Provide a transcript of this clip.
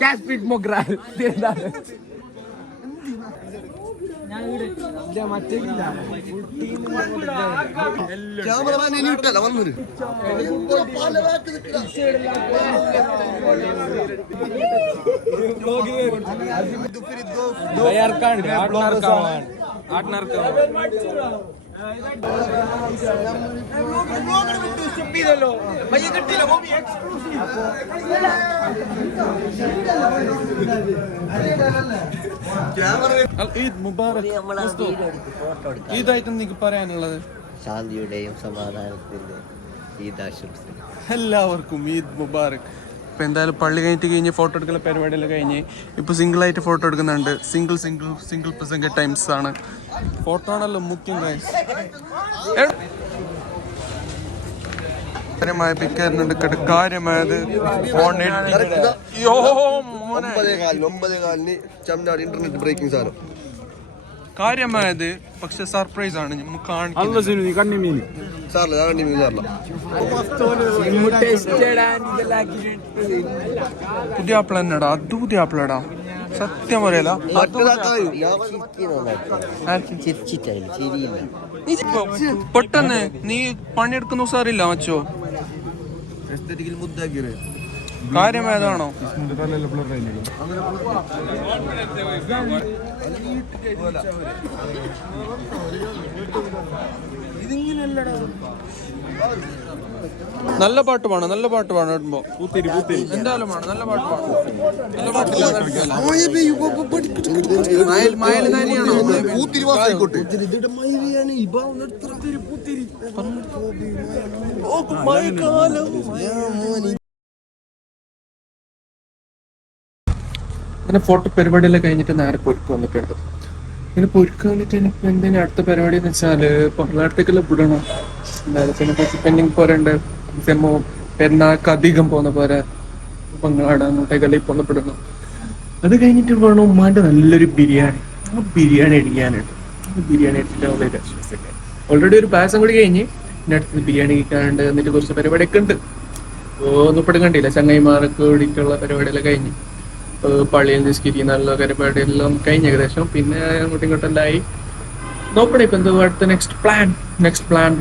കാസ്പിക് മൊഗ്രാൽ എന്താണ് ക്യാമറമാൻ ഇനി വിട്ടല്ല ഈദ് ഈദായിട്ട് നിങ്ങൾക്ക് പറയാനുള്ളത് ശാന്തിയുടെയും സമാധാനത്തിന്റെയും ആശംസ എല്ലാവർക്കും ഈദ് മുബാറക്. ഇപ്പൊ എന്തായാലും പള്ളി കഴിഞ്ഞിട്ട് കഴിഞ്ഞ് ഫോട്ടോ എടുക്കുന്ന പരിപാടിയെല്ലാം കഴിഞ്ഞ് ഇപ്പോൾ സിംഗിൾ ആയിട്ട് ഫോട്ടോ എടുക്കുന്നുണ്ട്. സിംഗിൾ സിംഗിൾ സിംഗിൾ പ്രസംഗ ടൈംസ് ആണ്. ഫോട്ടോ ആണല്ലോ മുഖ്യം കാര്യമായ പിക്കാരുന്നുണ്ട് കാര്യമായത് ഇന്റർനെറ്റ് ബ്രേക്കിംഗ് സാധനം. കാര്യമായത് പക്ഷെ സർപ്രൈസ് ആണ്. നമുക്ക് കാണിക്കുന്നത് സാറില്ല ഞാൻ കണ്ടി സാറില്ല. പുതിയ ആപ്പിൾ തന്നെടാ അത് പുതിയ ആപ്പിളടാ സത്യം പറയല പെട്ടെന്ന് നീ പണിയെടുക്കുന്ന സാറില്ല മച്ചോ? മുദ്ദാക്കിയത് കാര്യം ഏതാണോ? നല്ല പാട്ട് പാണം നല്ല പാട്ട് പാണം ഇടുമ്പോ എന്തായാലും വേണം നല്ല പാട്ട് പാണം നല്ല പാട്ടില്ലാതെ എടുക്കില്ല. അങ്ങനെ ഫോട്ടോ പരിപാടിയെല്ലാം കഴിഞ്ഞിട്ട് നേരെ പൊരുക്ക് വന്നിട്ടുണ്ട് പിന്നെ പൊരുക്ക് വന്നിട്ട് എനിക്ക് എന്തിനാ അടുത്ത പരിപാടി എന്ന് വെച്ചാൽ പൊള്ളാട്ടത്തേക്കെല്ലാം വിടണം. എന്തായാലും പിന്നെ കുറച്ച് പെൻഡിങ് പോരണ്ട് സെമ്മോ പെരുന്നാൾക്ക് അധികം പോകുന്ന പോലെ പങ്ങളാട് അങ്ങോട്ടേക്കെല്ലാം ഇപ്പോൾ വിടണം. അത് കഴിഞ്ഞിട്ട് വേണം ഉമ്മാന്റെ നല്ലൊരു ബിരിയാണി. ആ ബിരിയാണി അടിക്കാനുണ്ട് ബിരിയാണി അടിച്ചിട്ട് ഓൾറെഡി ഒരു പായസം കൂടി കഴിഞ്ഞ് പിന്നെ അടുത്ത് ബിരിയാണി കഴിക്കാനുണ്ട്. എന്നിട്ട് കുറച്ച് പരിപാടിയൊക്കെ ഉണ്ട് ഒന്നും ഇപ്പോഴും കണ്ടില്ല. ചങ്ങായിമാരൊക്കെ കൂടിയിട്ടുള്ള പരിപാടിയെല്ലാം കഴിഞ്ഞ്. പള്ളിയിൽ നിസ്കരിക്കുന്ന പരിപാടിയെല്ലാം കഴിഞ്ഞ ഏകദേശം. പിന്നെ അങ്ങോട്ടും ഇങ്ങോട്ടെല്ലാം ആയി. നോക്കണേ ഇപ്പൊ എന്താ അടുത്ത നെക്സ്റ്റ് പ്ലാൻ നെക്സ്റ്റ് പ്ലാൻ